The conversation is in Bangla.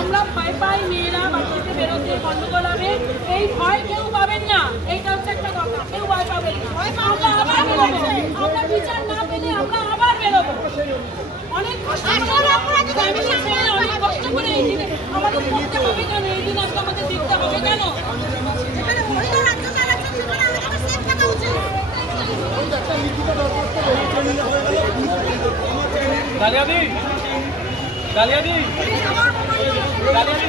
আমরা ভয় পাই মেয়েরা বাড়িতে বেরোতে গন্ডগোল হবে, এই ভয় কেউ পাবেন না। এইটা হচ্ছে একটা কথা, কেউ ভয় পাবেন না। আমরা আবার বেরোবো, আমরা বিচার না পেলে আমরা আবার বেরোবো। অনেক কষ্ট করে অনেক কষ্ট করে এই দিনে আমাদের করতে হবে কেন, এই দিন আজকে আমাদের দেখতে হবে কেন? ডালিয়াদি ডালিয়াদি ডালিয়াদি